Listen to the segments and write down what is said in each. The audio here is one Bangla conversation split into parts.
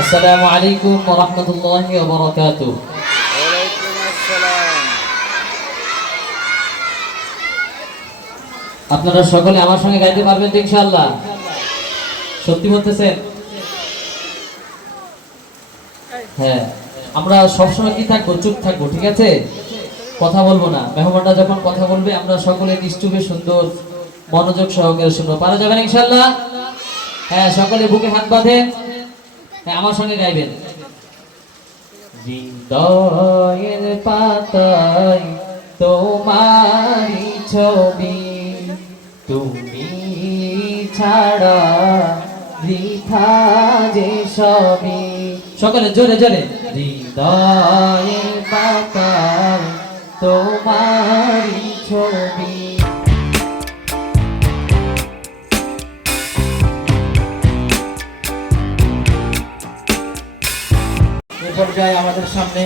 আসসালামু আলাইকুম ওয়া রাহমাতুল্লাহি ওয়া বারাকাতুহু। ওয়ালাইকুম আসসালাম। আপনারা সকলে আমার সঙ্গে গাইতে পারবেন তো ইনশাআল্লাহ? সত্যি বলতেছেন? হ্যাঁ, আমরা সবসময় কি থাকবো? চুপ থাকবো, ঠিক আছে? কথা বলবো না। মেহমানরা যখন কথা বলবে আমরা সকলে নিশ্চুপে সুন্দর মনোযোগ সহকারে শুনবো। পারা যাবে না ইনশাআল্লাহ? হ্যাঁ, সকলে বুকে হাত বাঁধেন। হ্যাঁ, আমার সঙ্গে গাইবেন। হৃদয়ের পাতায় তোমারই ছবি, তুমি ছাড়া বৃথা যে সবই। সকলে জোরে জোরে। হৃদয়ের পাতায় তোমারই ছবি। এ পর্যায়ে আমাদের সামনে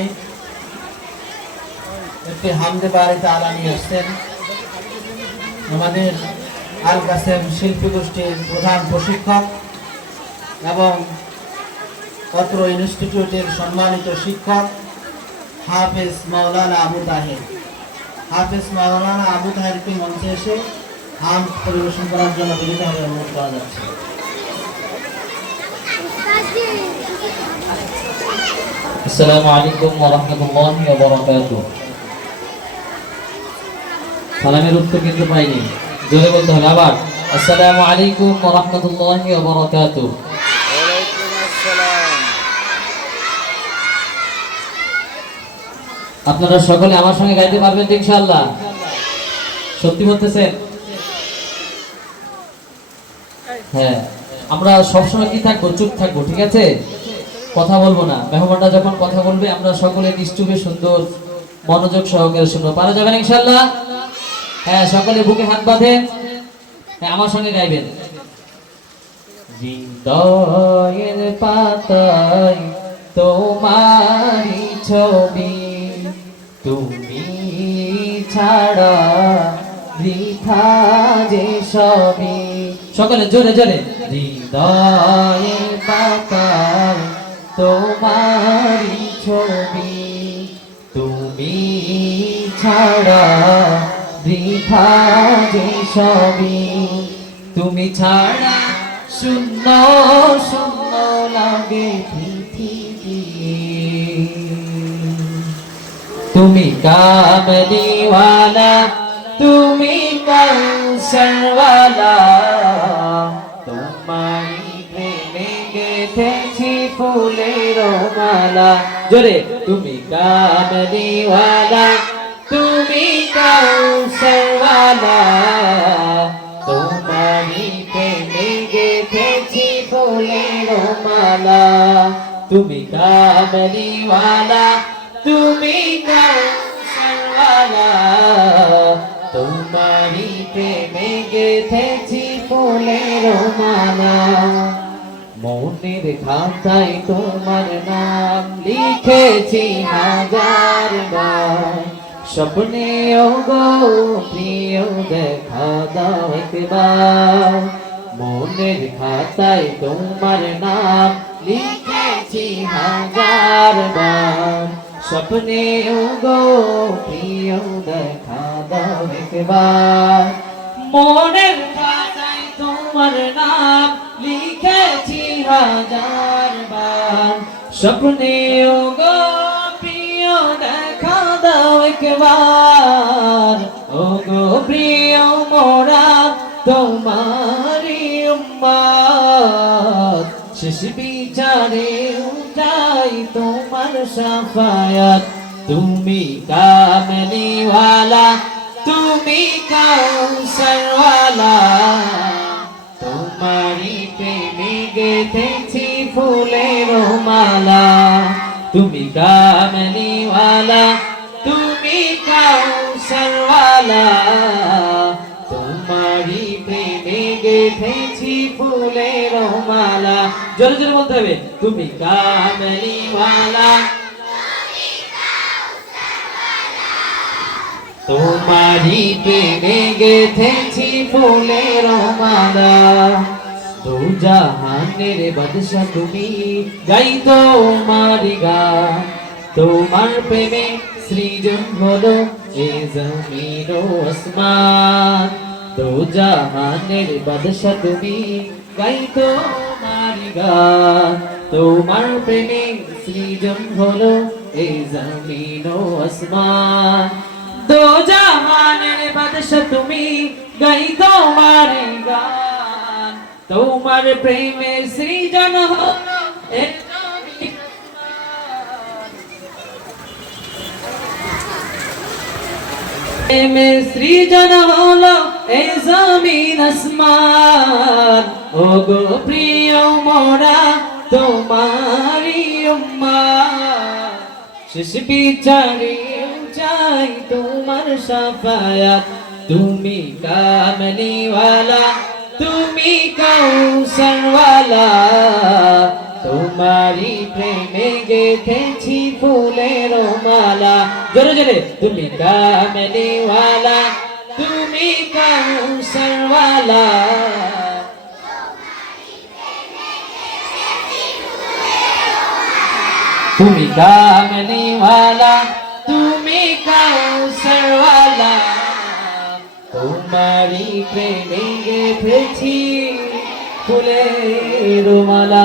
একটি হামদে বাড়ি তাআলা নিয়ে আসছেন আমাদের আল কাসেম শিল্পী গোষ্ঠীর প্রধান প্রশিক্ষক এবং অত্র ইনস্টিটিউটের সম্মানিত শিক্ষক হাফেজ মাওলানা আবু তাহের। হাফেজ মাওলানা আবু তাহেরকে মঞ্চে এসে হামদ পরিবেশন করার জন্য বিনীতভাবে অনুরোধ করা যাচ্ছে। আসসালামু আলাইকুম ওয়া রাহমাতুল্লাহি ওয়া বারাকাতুহু। সালামের উত্তর কিন্তু পাইনি, জোরে বলতে হবে আবার। আসসালামু আলাইকুম ওয়া রাহমাতুল্লাহি ওয়া বারাকাতুহু। ওয়ালাইকুম আসসালাম। আপনারা সকলে আমার সঙ্গে গাইতে পারবেন তো ইনশাআল্লাহ? সত্যি বলতেছেন? হ্যাঁ, আমরা সবসময় কি থাকবো? চুপ থাকবো, ঠিক আছে? কথা বলবো না। মেহমানরা যখন কথা বলবে আমরা সকলে নিশ্চুপে সুন্দর মনোযোগ সহকারে শুনবো। পারা যাবে না ইনশাআল্লাহ? হ্যাঁ, সকলে বুকে হাত বাঁধেন। হ্যাঁ, আমার সঙ্গে গাইবেন। হৃদয়ের পাতায় তোমারই ছবি, তুমি ছাড়া বৃথা যে সবই। সকলে জোরে জোরে। হৃদয়ের পাতায় তোমারই ছবি, তুমি ছাড়া বৃথা যে সবই। তুমি ছাড়া শূন্য শূন্য লাগে পৃথিবী। তুমি কামলিওয়ালা, তুমি কৌশলওয়ালা, তোমারই প্রেমে গেঁথেছি ফুলের মালা। জোরে। তুমি কামলিওয়ালা, তুমি কৌশলওয়ালা, তোমারই প্রেমে গেঁথেছি ফুলের মালা। তুমি কামলিওয়ালা, তুমি কৌশলওয়ালা, তোমারই প্রেমে গেঁথেছি ফুলের মালা। মনের খাতায় তোমার নাম লিখেছি হাজার বার, স্বপ্নে ওগো প্রিয় দেখা দাও একবার। মনের খাতায় তোমার নাম লিখেছি হাজার বার, স্বপ্নে ওগো প্রিয় দেখা দাও একবার। মনের খাতায় তোমার নাম লিখেছি হাজার বার, স্বপ্নে ওগো প্রিয় দেখা দাও একবার। ওগো প্রিয় মোরা তোমারি উম্মত, শেষ বিচারে উঠাই তোমার শাফায়াত। তুমি কামলিওয়ালা, তুমি কৌশলওয়ালা, তোমারই প্রেমে গেঁথেছি ফুলের মালা। তুমি কামলিওয়ালা, তুমি কৌশলওয়ালা, তোমারই প্রেমে গেঁথেছি ফুলের মালা। জোরে জোরে বলতে হবে। তুমি কামলিওয়ালা, তোমারই প্রেমে গেঁথেছি ফুলের মালা। দু জাহানের বাদশা তুমি, গাই তোমার গান। তোমার প্রেমে সৃজন হলো এ জমিন ও আসমান। দু জাহানের বাদশা তুমি, গাই তোমার গান। তোমার প্রেমে সৃজন হলো এ জমিন ও আসমান। দু জাহানের বাদশা তুমি, গাই তোমার গান। তোমার প্রেমে সৃজন হলো এ জমিন ও আসমান। প্রেমে সৃজন হলো এই জমিন আসমান। ও গো প্রিয় মোরা তোমারি উম্মাত। শেষ বিচারে চাই তোমার শাফায়াত। তুমি কামলিওয়ালা, তুমি কাউসারওয়ালা। তোমারি প্রেমে গেথেছি ফুলের মালা। জোরে জোরে, তুমি কামলিওয়ালা, তুমি কাউসারওয়ালা। তুমি কামলিওয়ালা, তুমি কাউসারওয়ালা। তোমারি প্রেমে গেথেছি ফুলের মালা।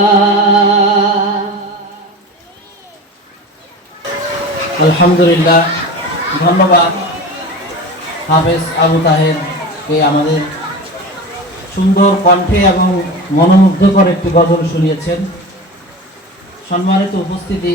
আলহামদুলিল্লাহ, ধন্যবাদ হাফেজ আবু তাহেরকে আমাদের সুন্দর কণ্ঠে এবং মনোমুগ্ধকর একটি গজল শুনিয়েছেন। সম্মানিত উপস্থিতি,